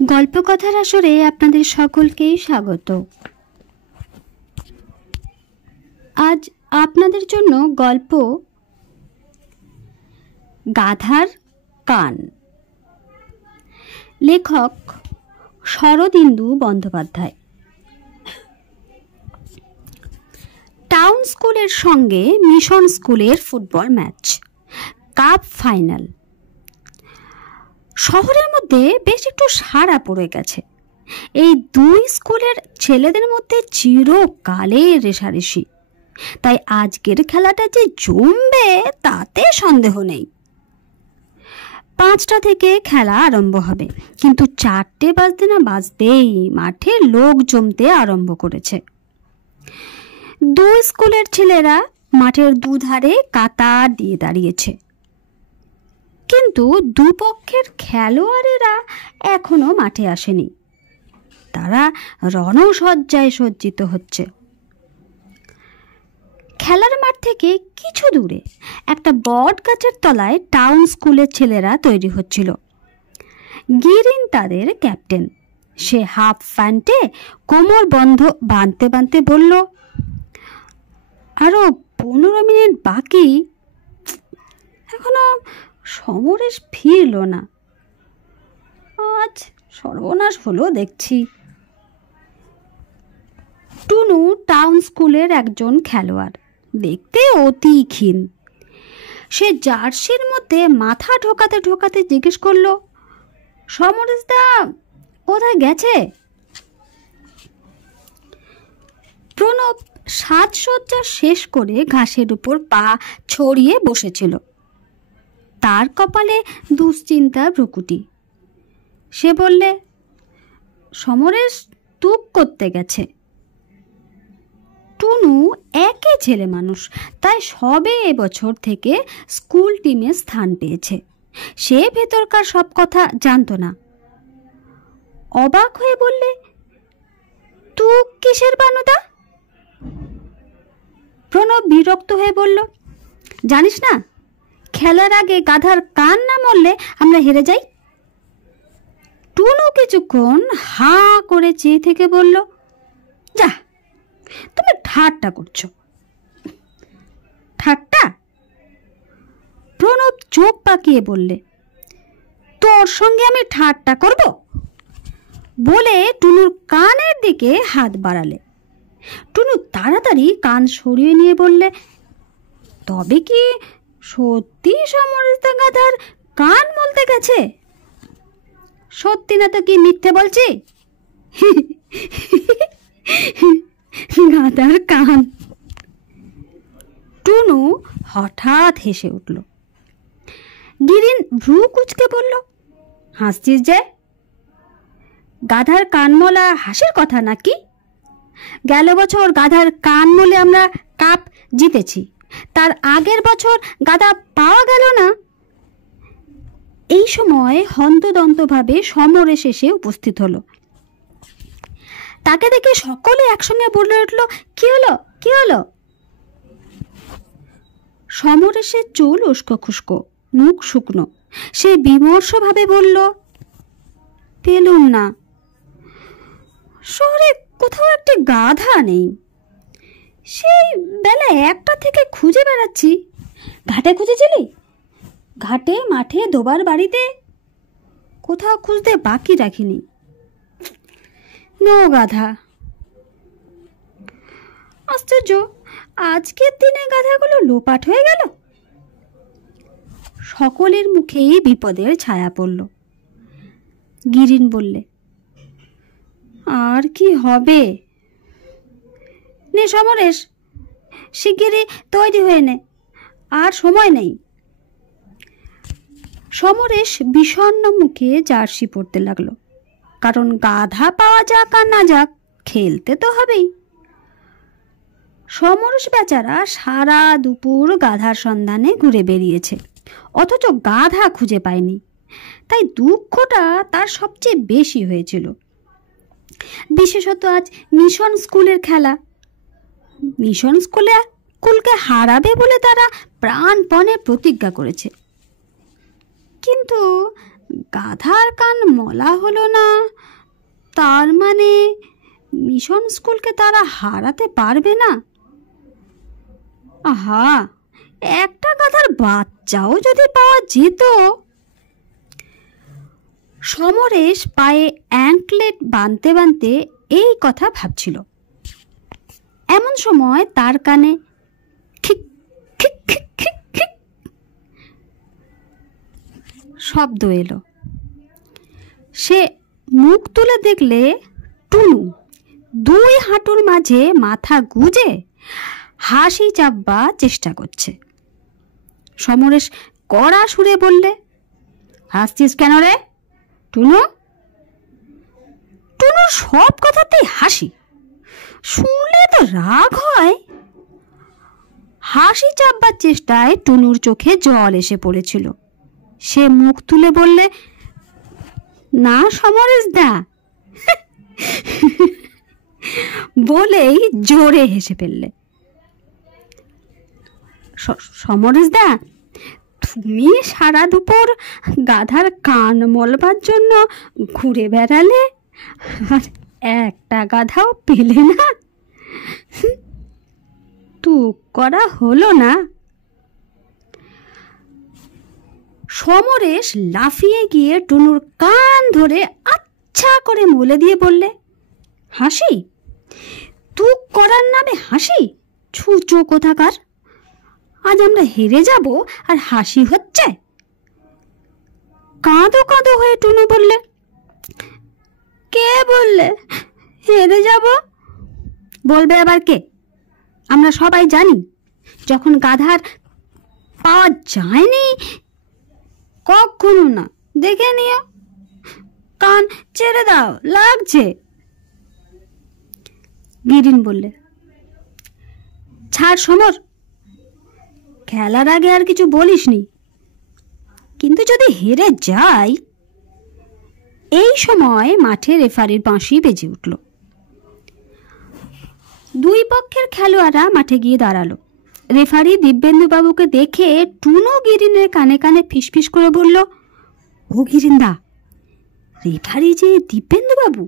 গল্পকথার আসরে আপনাদের সকলকেই স্বাগত। আজ আপনাদের জন্য গল্প গাধার কান। লেখক শরদিন্দু বন্দ্যোপাধ্যায়। টাউন স্কুলের সঙ্গে মিশন স্কুলের ফুটবল ম্যাচ, কাপ ফাইনাল। শহরের মধ্যে বেশ একটু সাড়া পড়ে গেছে। এই দুই স্কুলের ছেলেদের মধ্যে চিরকালের রেষারেষি, তাই আজকের খেলাটা যে জমবে তাতে সন্দেহ নেই। 5টা থেকে খেলা আরম্ভ হবে, কিন্তু 4টে বাজতে না বাজতেই মাঠে লোক জমতে আরম্ভ করেছে। দুই স্কুলের ছেলেরা মাঠের দুধারে কাতার দিয়ে দাঁড়িয়েছে, কিন্তু দুপক্ষের খেলোয়াড়েরা এখনো মাঠে আসেনি। তারা রণসজ্জায় সজ্জিত হচ্ছে। খেলার মাঠ থেকে কিছু দূরে একটা বট গাছের তলায় টাউন স্কুলের ছেলেরা তৈরি হচ্ছিল। গিরিন তাদের ক্যাপ্টেন। সে হাফ প্যান্টে কোমর বন্ধ বাঁধতে বাঁধতে বলল, আরো 15 মিনিট বাকি, এখনো সমরেশ ফিরল না। আজ সর্বনাশ হলো দেখছি। টুনু টাউন স্কুলের একজন খেলোয়াড়, দেখতে অতি ক্ষীণ। সে জার্সির মধ্যে মাথা ঢোকাতে ঢোকাতে জিজ্ঞেস করলো, সমরেশ দা কোথায় গেছে? প্রণব সাজসজ্জা শেষ করে ঘাসের উপর পা ছড়িয়ে বসেছিল। তার কপালে দুশ্চিন্তার ভ্রুকুটি। সে বললে, সমরেশ তুক করতে গেছে। টুনু একে ছেলে মানুষ, তাই সবে এবছর থেকে স্কুল টিমে স্থান পেয়েছে। সে ভেতরকার সব কথা জানতো না। অবাক হয়ে বললে, তুক কিসের বানুদা? প্রণব বিরক্ত হয়ে বলল, জানিস না, খেলার আগে গাধার কান না মরলে আমরা হেরে যাই। টুনু কিছুক্ষণ হা করে চেয়ে থেকে বলল, যা, তুমি ঠাট্টা করছো। ঠাট্টা? প্রণব চোখ পাকিয়ে বললে, তোর সঙ্গে আমি ঠাট্টা করব? বলে টুনুর কানের দিকে হাত বাড়ালে। টুনু তাড়াতাড়ি কান সরিয়ে নিয়ে বললে, তবে কি সত্যি সমরেশ গাধার কান মলতে গেছে? সত্যি না তো কি মিথ্যে বলছি? গাধার কান। টুনু হঠাৎ হেসে উঠল। গিরিন ভ্রু কুচকে বলল, হাসছিস যে? গাধার কান মলা হাসির কথা নাকি? গেল বছর গাধার কান মলে আমরা কাপ জিতেছি, তার আগের বছর গাধা পাওয়া গেল না। এই সময় হন্তদন্তভাবে সমরেশ এসে উপস্থিত হলো। তাকে দেখে সকলে একসঙ্গে বলে উঠল, কি হলো, কি হলো? সমরেশের চুল উস্কো খুস্কো, মুখ শুকনো। সে বিমর্ষভাবে বলল, পেলুম না। শহরে কোথাও একটি গাধা নেই। সেই বেলা 1টা থেকে খুঁজে বেড়াচ্ছি। ঘাটে খুঁজেছিলি? ঘাটে, মাঠে, ধোবার বাড়িতে, কোথাও খুঁজতে বাকি রাখিনি। নো গাধা। আশ্চর্য, আজকের দিনে গাধাগুলো লোপাট হয়ে গেল। সকলের মুখেই বিপদের ছায়া পড়ল। গিরিন বললে, আর কি হবে? নে সমরেশ, শিগগিরই তৈরি হয়ে নে, আর সময় নেই। সমরেশ বিষণ্ণ মুখে জার্সি পরতে লাগলো, কারণ গাধা পাওয়া যাক আর না যাক, খেলতে তো হবেই। সমরেশ বেচারা সারা দুপুর গাধার সন্ধানে ঘুরে বেরিয়েছে, অথচ গাধা খুঁজে পায়নি। তাই দুঃখটা তার সবচেয়ে বেশি হয়েছিল। বিশেষত আজ মিশন স্কুলের খেলা। মিশন স্কুলকে হারাবে বলে তারা প্রাণপণে প্রতিজ্ঞা করেছে। কিন্তু গাধার কান মলা হলো না, তার মানে মিশন স্কুলকে তারা হারাতে পারবে না। আহা, একটা গাধার বাচ্চাও যদি পাওয়া যেত। সমরেশ পায়ে অ্যাঙ্কলেট বাঁধতে বাঁধতে এই কথা ভাবছিল। এমন সময় তার কানে খিক খিক খিক খিক খিক শব্দ এলো। সে মুখ তুলে দেখলে টুনু দুই হাঁটুর মাঝে মাথা গুজে হাসি চাপবার চেষ্টা করছে। সমরেশ কড়া সুরে বললে, হাসছিস কেন রে টুনু? টুনুর সব কথাতেই হাসি, শুনলে তো রাগ হয়। হাসি চাপবার চেষ্টায় টুনুর চোখে জল এসে পড়েছিল। সে মুখ তুলে বললে, না সমরেশ দা, বলেই জোরে হেসে ফেললে। সমরেশ দা, তুমি সারা দুপুর গাধার কান মলবার জন্য ঘুরে বেড়ালে, আর একটা গাধাও পেলে না, টুক করা হলো না? সমরেশ লাফিয়ে গিয়ে টুনুর কান ধরে আচ্ছা করে মলে দিয়ে বললে, হাসি? টুক করার নামে হাসি? ছুঁচো কোথাকার! আজ আমরা হেরে যাব আর হাসি হচ্ছে? কাঁদো কাঁদো হয়ে টুনু বললে, কে বললে হেরে যাব? বলবে আবার কে? আমরা সবাই জানি, যখন গাধার পাওয়া যায়নি কখনো না। দেখে নিও, কান ছেড়ে দাও, লাগছে। গিরিন বললে, ছাড় সমর, খেলার আগে আর কিছু বলিসনি, কিন্তু যদি হেরে যাই। এই সময় মাঠে রেফারির বাঁশি বেজে উঠল। দুই পক্ষের খেলোয়াড়রা মাঠে গিয়ে দাঁড়ালো। রেফারি দিব্যেন্দু বাবুকে দেখে টুনু গিরিনের কানে কানে ফিসফিস করে বলল, ও গিরিন্দা, রেফারি যে দিব্যেন্দু বাবু।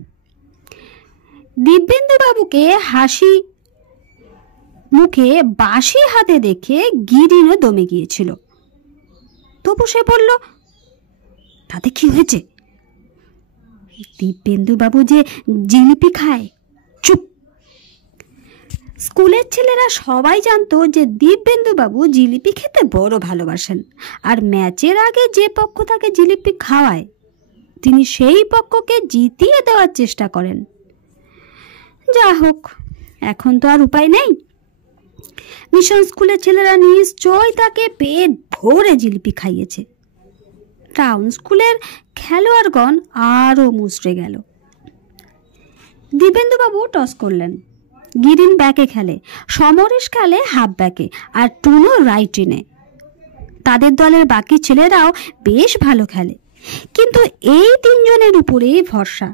দিব্যেন্দু বাবুকে হাসি মুখে বাঁশি হাতে দেখে গিরিনও দমে গিয়েছিল। তবু সে বলল, তাতে কি হয়েছে? দিব্যেন্দু বাবু যে জিলিপি খায়। চুপ! স্কুলের ছেলেরা সবাই জানতো যে দিব্যেন্দু বাবু জিলিপি খেতে বড় ভালোবাসেন, আর ম্যাচের আগে যে পক্ষ তাকে জিলিপি খাওয়ায় তিনি সেই পক্ষকে জিতিয়ে দেওয়ার চেষ্টা করেন। যা হোক, এখন তো আর উপায় নেই। মিশন স্কুলের ছেলেরা নিশ্চয় তাকে পেট ভরে জিলিপি খাইয়েছে। টাউন স্কুলের খেলোয়াড়গণ আরও মুচড়ে গেল। দিব্যেন্দুবাবু টস করলেন। গিরিন ব্যাকে খেলে, সমরেশ খেলে হাফ ব্যাকে, আর টুনু রাইটিনে। তাদের দলের বাকি ছেলেরাও বেশ ভালো খেলে, কিন্তু এই তিনজনের উপরেই ভরসা।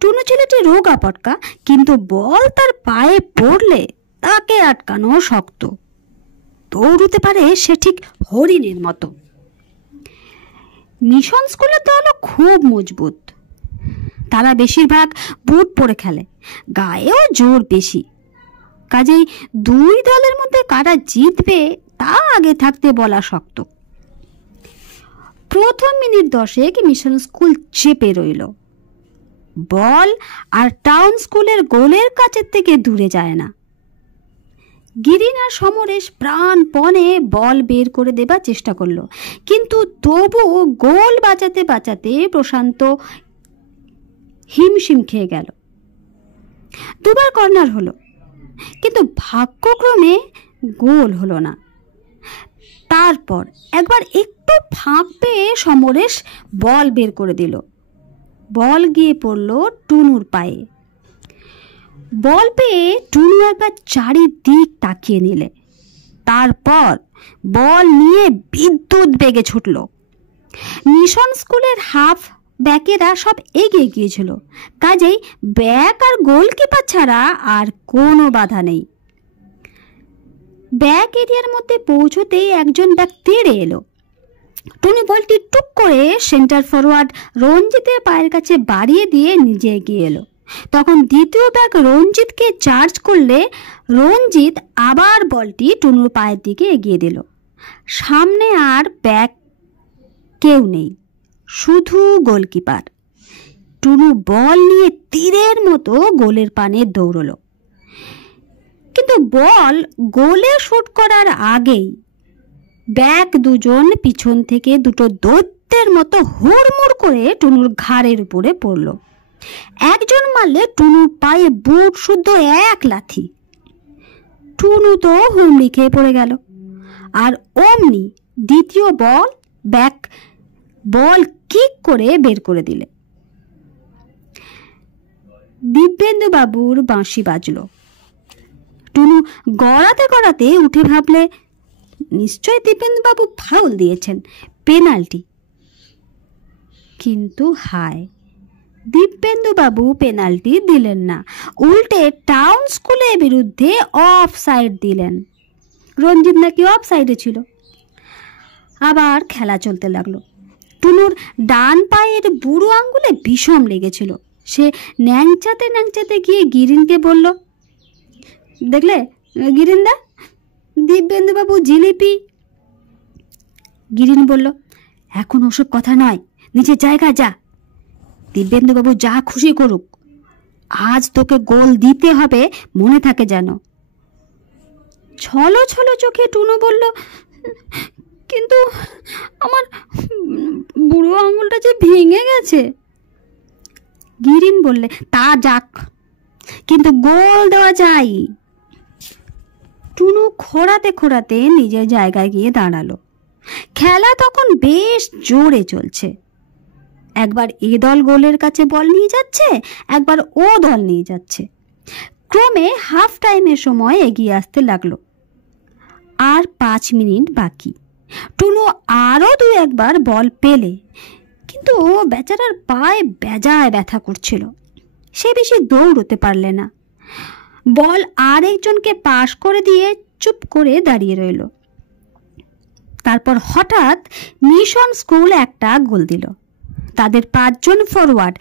টুনু ছেলেটি রোগা পটকা, কিন্তু বল তার পায়ে পড়লে তাকে আটকানো শক্ত। দৌড়তে পারে সে ঠিক হরিণের মতো। মিশন স্কুলের দলও খুব মজবুত। তারা বেশিরভাগ বুট পরে খেলে, গায়েও জোর বেশি। কাজেই দুই দলের মধ্যে কারা জিতবে তা আগে থাকতে বলা শক্ত। প্রথম মিনিট 10 মিশন স্কুল চেপে রইল। বল আর টাউন স্কুলের গোলের কাছের থেকে দূরে যায় না। গিরিন আর সমরেশ প্রাণপণে বল বের করে দেবার চেষ্টা করলো, কিন্তু তবু গোল বাঁচাতে বাঁচাতে প্রশান্ত হিমশিম খেয়ে গেল। দুবার কর্নার হলো, কিন্তু ভাগ্যক্রমে গোল হলো না। তারপর একবার একটু ফাঁক পেয়ে সমরেশ বল বের করে দিল। বল গিয়ে পড়ল টুনুর পায়ে। বল পেয়ে টুনু একবার চারিদিক তাকিয়ে নিলে, তারপর বল নিয়ে বিদ্যুৎ বেগে ছুটল। মিশন স্কুলের হাফ ব্যাকেরা সব এগিয়ে গিয়েছিল, কাজেই ব্যাক আর গোলকিপার ছাড়া আর কোনো বাধা নেই। ব্যাক এরিয়ার মধ্যে পৌঁছতেই একজন ব্যাক তেড়ে এলো। টুনি বলটি টুক করে সেন্টার ফরওয়ার্ড রঞ্জিতের পায়ের কাছে বাড়িয়ে দিয়ে নিজে এগিয়ে এলো। তখন দ্বিতীয় ব্যাগ রঞ্জিতকে চার্জ করলে রঞ্জিত আবার বলটি টুনুর পায়ের দিকে এগিয়ে দিল। সামনে আর ব্যাগ কেউ নেই, শুধু গোলকিপার। টুনু বল নিয়ে তীরের মতো গোলের পানে দৌড়ল, কিন্তু বল গোলে শুট করার আগেই ব্যাগ দুজন পিছন থেকে দুটো দৈত্যের মতো হুড়মুড় করে টুনুর ঘাড়ের উপরে পড়ল। একজন মারলে টুনুর পায়ে বুট শুদ্ধ এক লাথি। টুনু তো হুমড়ি খেয়ে পড়ে গেল। আর অমনি দ্বিতীয় ব্যাগ বল কিক করে বের করে দিলে। দিব্যেন্দু বাবুর বাঁশি বাজল। টুনু গড়াতে গড়াতে উঠে ভাবলে নিশ্চয় দিব্যেন্দু বাবু ফাউল দিয়েছেন, পেনাল্টি। কিন্তু হায়, দিব্যেন্দু বাবু পেনাল্টি দিলেন না, উল্টে টাউন স্কুলের বিরুদ্ধে অফ সাইড দিলেন। রঞ্জিত নাকি অফ সাইডে ছিল। আবার খেলা চলতে লাগলো। টুনুর ডান পায়ের বুড়ো আঙ্গুলে বিষম লেগেছিল। সে ন্যাংচাতে ন্যাংচাতে গিয়ে গিরিনকে বলল, দেখলে গিরিনদা, দিব্যেন্দু বাবু জিলিপি। গিরিন বলল, এখন ওসব কথা নয়, নিজের জায়গা যা। দিব্যেন্দু বাবু যা খুশি করুক, আজ তোকে গোল দিতে হবে, মনে থাকে যেন। ছলো ছলো চোখে টুনু বলল, কিন্তু আমার বুড়ো আঙুলটা যে ভেঙে গেছে। গিরিন বললে, তা যাক, কিন্তু গোল দেওয়া চাই। টুনু খোঁড়াতে খোঁড়াতে নিজের জায়গায় গিয়ে দাঁড়ালো। খেলা তখন বেশ জোরে চলছে। একবার এ দল গোলের কাছে বল নিয়ে যাচ্ছে, একবার ও দল নিয়ে যাচ্ছে। ক্রমে হাফ টাইমের সময় এগিয়ে আসতে লাগলো। আর 5 মিনিট বাকি। টুনু আরও 2-1বার বল পেলে, কিন্তু ও বেচারার পায়ে বেজায় ব্যথা করছিল। সে বেশি দৌড়তে পারলে না। বল আরেকজনকে পাস করে দিয়ে চুপ করে দাঁড়িয়ে রইল। তারপর হঠাৎ মিশন স্কুল একটা গোল দিল। তাদের 5 জন ফরওয়ার্ড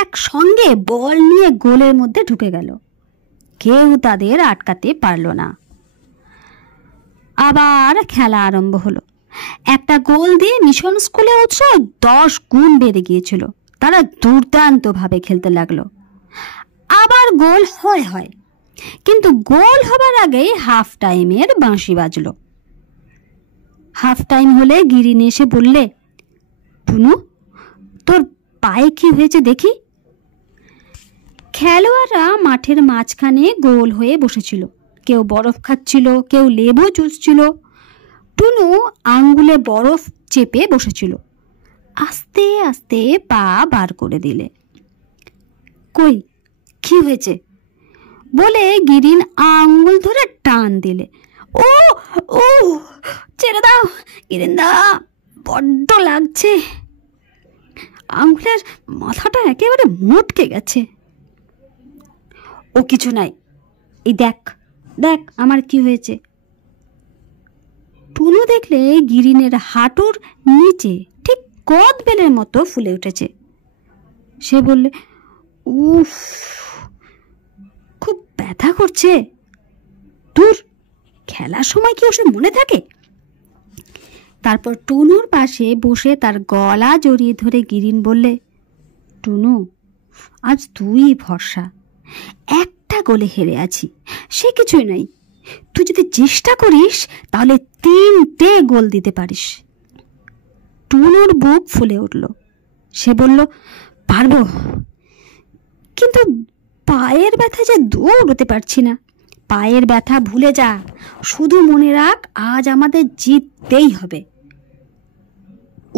একসঙ্গে বল নিয়ে গোলের মধ্যে ঢুকে গেল। কেউ তাদের আটকাতে পারল না। আবার খেলা আরম্ভ হলো। একটা গোল দিয়ে মিশন স্কুলের উৎসাহ 10 গুণ বেড়ে গিয়েছিল। তারা দুর্দান্তভাবে খেলতে লাগলো। আবার গোল হয়, কিন্তু গোল হবার আগেই হাফ টাইমের বাঁশি বাজলো। হাফ টাইম হলে গিরিন এসে বললে, টুনু, তোর পায়ে কি হয়েছে দেখি। খেলোয়াড়রা মাঠের মাঝখানে গোল হয়ে বসেছিল। কেউ বরফ খাচ্ছিল, কেউ লেবু চুষছিল। টুনু আঙ্গুলে বরফ চেপে বসেছিল। আস্তে আস্তে পা বার করে দিলে। কই, কি হয়েছে বলে গিরিন আঙ্গুল ধরে টান দিলে। ও ও, ছেড়ে দাও গিরিনদা, বড্ড লাগছে। আঙ্গুলের মাথাটা একেবারে মুটকে গেছে। ও কিছু নাই, এই দেখ দেখ আমার কি হয়েছে। টুনু দেখলে গিরিনের হাঁটুর নিচে ঠিক কদবেলের মতো ফুলে উঠেছে। সে বললে, উফ, খুব ব্যথা করছে। দূর, খেলার সময় কি ওসব মনে থাকে? তারপর টুনুর পাশে বসে তার গলা জড়িয়ে ধরে গিরিন বললে, টুনু, আজ তুই ভরসা। একটা গোলে হেরে আছি, সে কিছুই নাই। তুই যদি চেষ্টা করিস তাহলে 3টে গোল দিতে পারিস। টুনুর বুক ফুলে উঠল। সে বলল, পারবো, কিন্তু পায়ের ব্যথা যে দৌড়তে পারছি না। পায়ের ব্যথা ভুলে যা, শুধু মনে রাখ আজ আমাদের জিততেই হবে।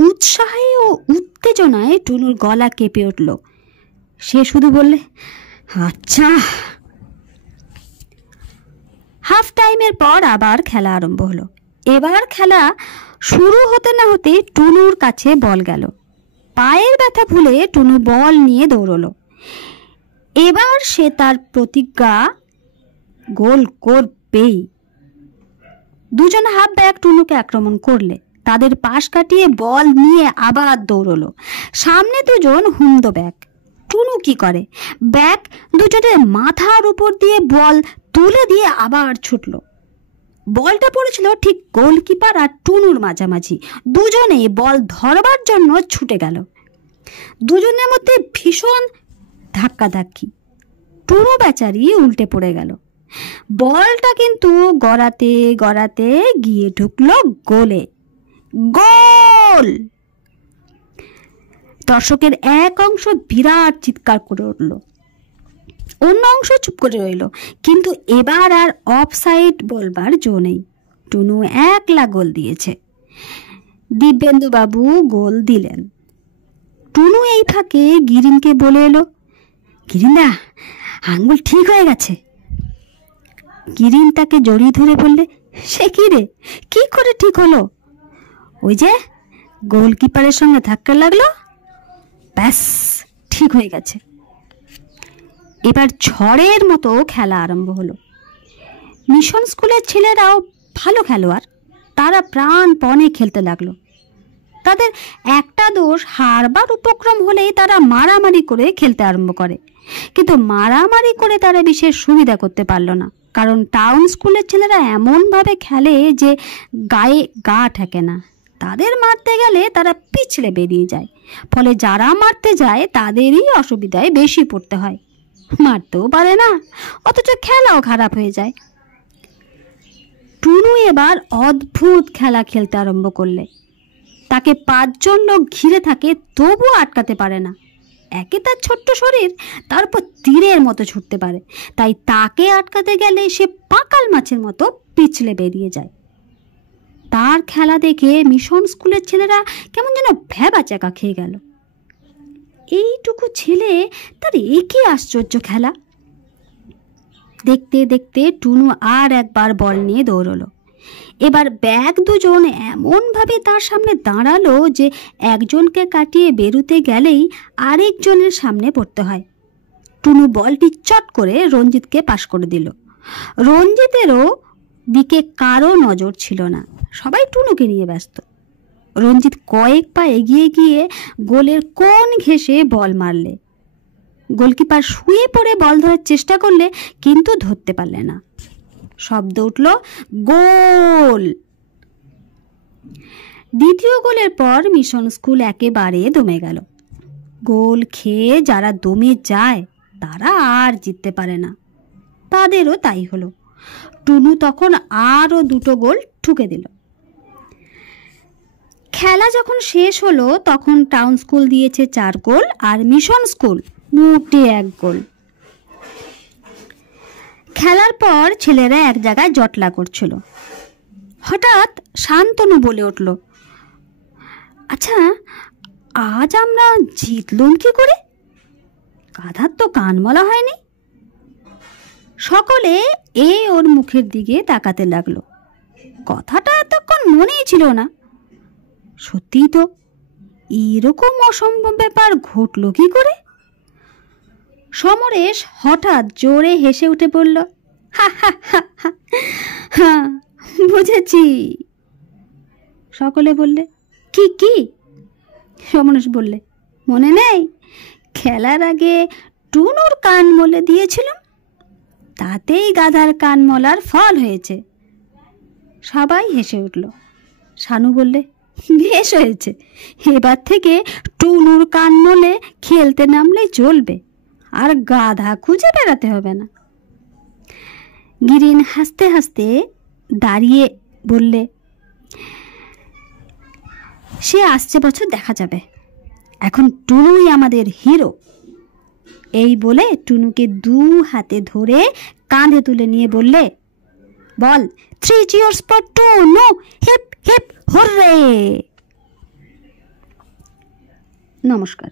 উৎসাহে ও উত্তেজনায় টুনুর গলা কেঁপে উঠল। সে শুধু বললে, আচ্ছা। হাফ টাইমের পর আবার খেলা আরম্ভ হলো। এবার খেলা শুরু হতে না হতে টুনুর কাছে বল গেল। পায়ের ব্যথা ভুলে টুনু বল নিয়ে দৌড়লো। এবার সে তার প্রতিজ্ঞা গোল করবেই। দুজন হাফ ব্যাক টুনুকে আক্রমণ করলে, তাদের পাশ কাটিয়ে বল নিয়ে আবার দৌড়লো। সামনে দুজন হুমদো ব্যাগ। টুনু কি করে, ব্যাগ দুজনের মাথার উপর দিয়ে বল তুলে দিয়ে আবার ছুটলো। বলটা পড়েছিল ঠিক গোলকিপার আর টুনুর মাঝামাঝি। দুজনে বল ধরবার জন্য ছুটে গেল। দুজনের মধ্যে ভীষণ ধাক্কাধাক্কি। টুনু বেচারি উল্টে পড়ে গেল। বলটা কিন্তু গড়াতে গড়াতে গিয়ে ঢুকলো গোলে। গোল! দর্শকের এক অংশ বিরাট চিৎকার করে উঠল, অন্য অংশ চুপ করে রইল। কিন্তু এবার আর অফসাইড বলবার জো নেই। টুনু একলা গোল দিয়েছে। দিব্যেন্দু বাবু গোল দিলেন। টুনু এই ফাঁকে গিরিনকে বলে এলো, গিরিনদা, আঙ্গুল ঠিক হয়ে গেছে। গিরিন তাকে জড়িয়ে ধরে বললে, সে কি রে, কি করে ঠিক হলো? ওই যে গোলকিপারের সঙ্গে ধাক্কা লাগলো, ব্যাস ঠিক হয়ে গেছে। এবার ঝড়ের মতো খেলা আরম্ভ হলো। মিশন স্কুলের ছেলেরাও ভালো খেলোয়াড়, তারা প্রাণপণে খেলতে লাগলো। তাদের একটা দোষ, হারবার উপক্রম হলেই তারা মারামারি করে খেলতে আরম্ভ করে। কিন্তু মারামারি করে তারা বিশেষ সুবিধা করতে পারলো না, কারণ টাউন স্কুলের ছেলেরা এমনভাবে খেলে যে গায়ে গা ঠেকে না। তাদের মারতে গেলে তারা পিছলে বেরিয়ে যায়, ফলে যারা মারতে যায় তাদেরই অসুবিধায় বেশি পড়তে হয়। মারতেও পারে না, অথচ খেলাও খারাপ হয়ে যায়। টুনু এবার অদ্ভুত খেলা খেলতে আরম্ভ করলে। তাকে 5 জন লোক ঘিরে থাকে, তবুও আটকাতে পারে না। একে তার ছোট্ট শরীর, তারপর তীরের মতো ছুটতে পারে, তাই তাকে আটকাতে গেলে সে পাকাল মাছের মতো পিছলে বেরিয়ে যায়। তার খেলা দেখে মিশন স্কুলের ছেলেরা কেমন যেন ভ্যাবাচ্যাকা খেয়ে গেল। এইটুকু ছেলে, তার একই আশ্চর্য খেলা। দেখতে দেখতে টুনু আর একবার বল নিয়ে দৌড়লো। এবার ব্যাগ দুজন এমনভাবে তার সামনে দাঁড়ালো যে একজনকে কাটিয়ে বেরুতে গেলেই আরেকজনের সামনে পড়তে হয়। টুনু বলটি চট করে রঞ্জিতকে পাশ করে দিল। রঞ্জিতেরও দিকে কারো নজর ছিল না, সবাই টুনুকে নিয়ে ব্যস্ত। রঞ্জিত কয়েক পা এগিয়ে গিয়ে গোলের কোণ ঘেঁষে বল মারলে। গোলকিপার শুয়ে পড়ে বল ধরার চেষ্টা করলে, কিন্তু ধরতে পারলে না। শব্দ উঠল, গোল! দ্বিতীয় গোলের পর মিশন স্কুল একেবারে দমে গেল। গোল খেয়ে যারা দমে যায় তারা আর জিততে পারে না। তাদেরও তাই হলো। টুনু তখন আরও 2টো গোল ঠুকে দিল। খেলা যখন শেষ হলো তখন টাউন স্কুল দিয়েছে 4 গোল আর মিশন স্কুল মোটে 1 গোল। খেলার পর ছেলেরা এক জায়গায় জটলা করছিল। হঠাৎ শান্তনু বলে উঠল, আচ্ছা, আজ আমরা জিতলুম কি করে? গাধার তো কানমলা হয়নি। সকলে ওর মুখের দিকে তাকাতে লাগলো। কথাটা এতক্ষণ মনেই ছিল না। সত্যিই তো, এরকম অসম্ভব ব্যাপার ঘটল কি করে? সমরেশ হঠাৎ জোরে হেসে উঠে বলল, হা হা হা হা, বুঝেছি। সকলে বললে, কি কি? সমরেশ বললে, মনে নেই খেলার আগে টুনুর কান মলে দিয়েছিলাম, তাতেই গাধার কান মলার ফল হয়েছে। সবাই হেসে উঠল। শানু বললে, বেশ হয়েছে, এবার থেকে টুনুর কান মলে খেলতে নামলেই চলবে, আর গাধা খুঁজে বেড়াতে হবে না। গিরিন হাসতে হাসতে দাঁড়িয়ে বললে, সে আসছে বছর দেখা যাবে, এখন টুনুই আমাদের হিরো। এই বলে টুনুকে 2 হাতে ধরে কাঁধে তুলে নিয়ে বললে, বল 3 cheers for Tunu, hip hip hooray. নমস্কার।